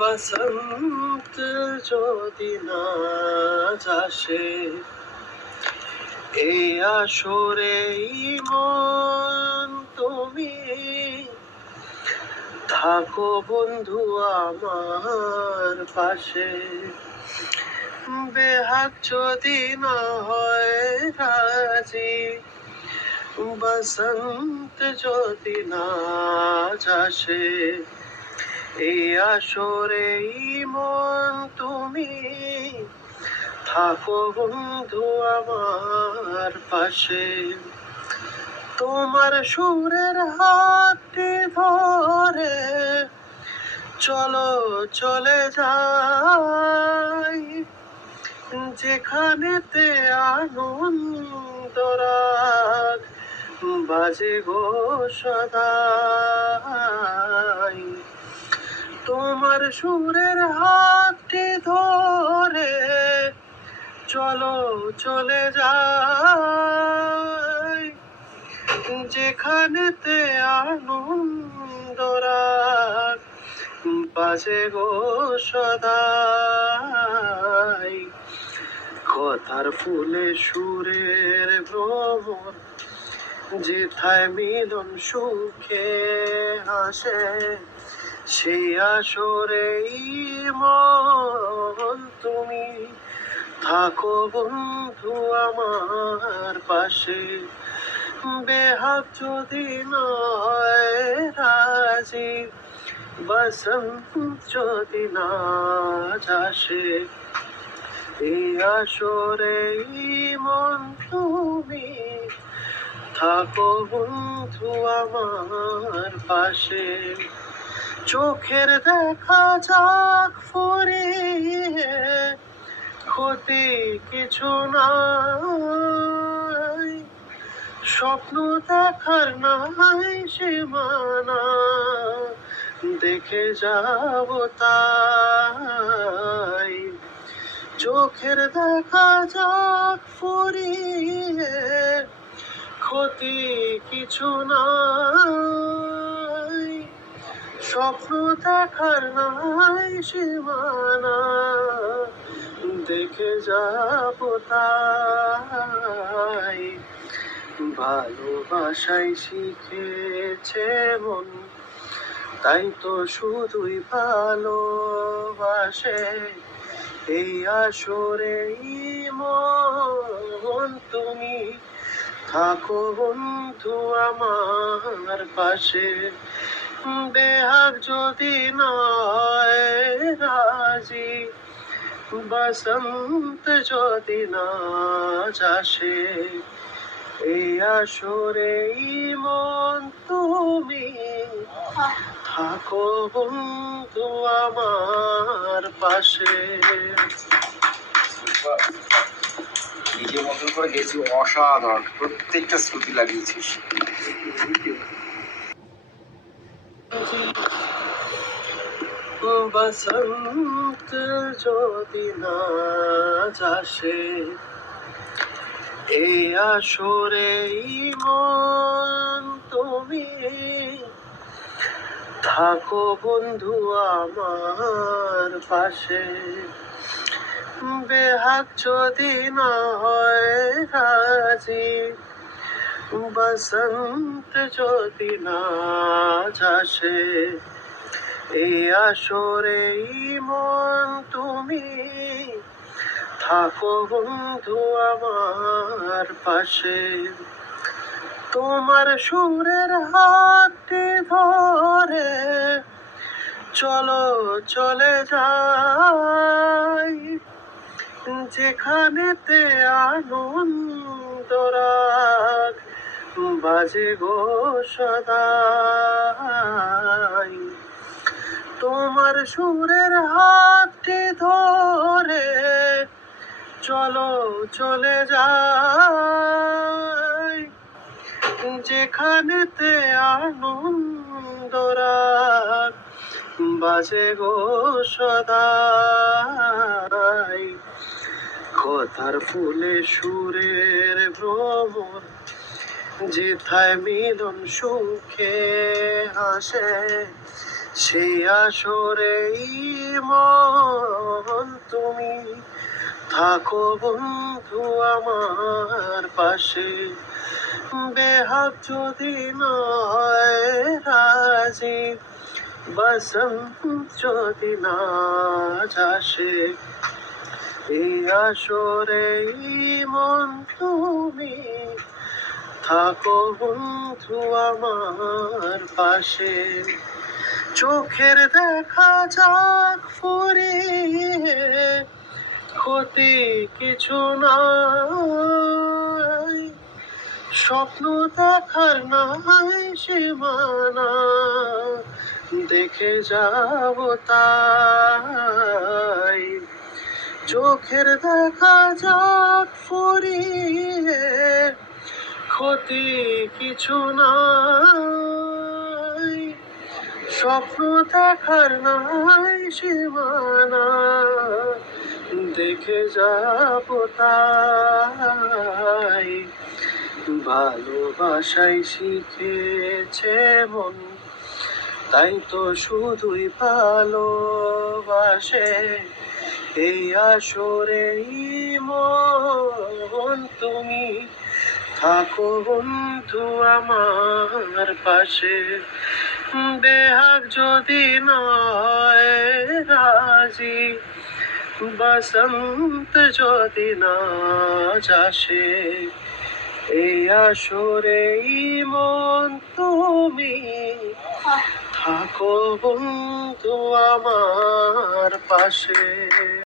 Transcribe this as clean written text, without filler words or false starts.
বসন্ত যদি না আসে এই আসরে মন তুমি থাকো বন্ধু আমার পাশে। বেহাগ যদি না হয় রাজি, বসন্ত যদি না আসে এই আসরে মন তুমি থাকো বন্ধু আমার পাশে। তোমার সুরের হাতটি ধরে চলো চলে যাই, যেখানেতে আনন্দ রাগ বাজে গো সদাই। তোমার সুরের হাতটি ধরে চলো চলে যাই, যেখানেতে আনন্দ রাগ বাজে গো সদাই। কথার ফুলে সুরের ভ্রমর, যেথায় মিলন সুখে হাসে সেই আসরে মন তুমি থাকো বন্ধু আমার পাশে। বেহাগ যদি নয় রাজি, বসন্ত যদি না আসে এই আসরে মন তুমি থাকো বন্ধু আমার পাশে। চোখের দেখা যাক ফুরিয়ে, ক্ষতি কিছু নাই, স্বপ্ন দেখার নাই সীমানা, দেখে যাব তাই। চোখের দেখা যাক ফুরিয়ে, ক্ষতি কিছু নাই, স্বপ্ন দেখার নাই সীমানা, দেখে যাব তাই। ভালোবাসাই শিখেছে মন, তাই তো শুধুই ভালোবাসে এই আসরে মন তুমি থাকো বন্ধু আমার পাশে। বেহাগ যদি নয় রাজি, বসন্ত যদি না আসে এই আসরে মন তুমি থাকো বন্ধু আমার পাশে। নিজের মতন করে গেছি, অসাধারণ, প্রত্যেকটা শ্রুতি লাগিয়েছিস। বসন্ত যদি না আসে এই আসরে মন তুমি থাকো বন্ধু আমার পাশে। বেহাগ যদি না হয় রাজি, বসন্ত যদি না আসে এই আসরে মন তুমি থাকো বন্ধু আমার পাশে। তোমার সুরের হাতটি ধরে চলো চলে যাই, যেখানেতে আনন্দ রাগ বাজে গো সদাই। তোমার সুরের হাতটি ধরে চলো চলে যাই, যেখানেতে আনন্দ রাগ বাজে গো সদাই। কথার ফুলে সুরের ভ্রমর, যেথায় মিলন সুখে আসে সেই আসরেই মন তুমি থাকো বন্ধু আমার পাশে। বেহাগ যদি নয় রাজি, বসন্ত যদি না আসে, এই আসরেই মন তুমি থাকো বন্ধু আমার পাশে। চোখের দেখা যাক ফুরিয়ে, ক্ষতি কিছু নাই, স্বপ্ন দেখার নাই সীমানা, দেখে যাব তাই। চোখের দেখা যাক ফুরিয়ে, ক্ষতি কিছু নাই, স্বপ্ন দেখার নাই সীমানা, দেখে যাব তাই। ভালোবাসাই শিখেছে মন, তাই তো শুধুই ভালোবাসে। এই আসরেই মন তুমি থাকো বন্ধু আমার পাশে। বেহাগ যদি নয় রাজি, বসন্ত যদি না আসে, এই আসরেই মন তুমি থাকো বন্ধু আমার পাশে।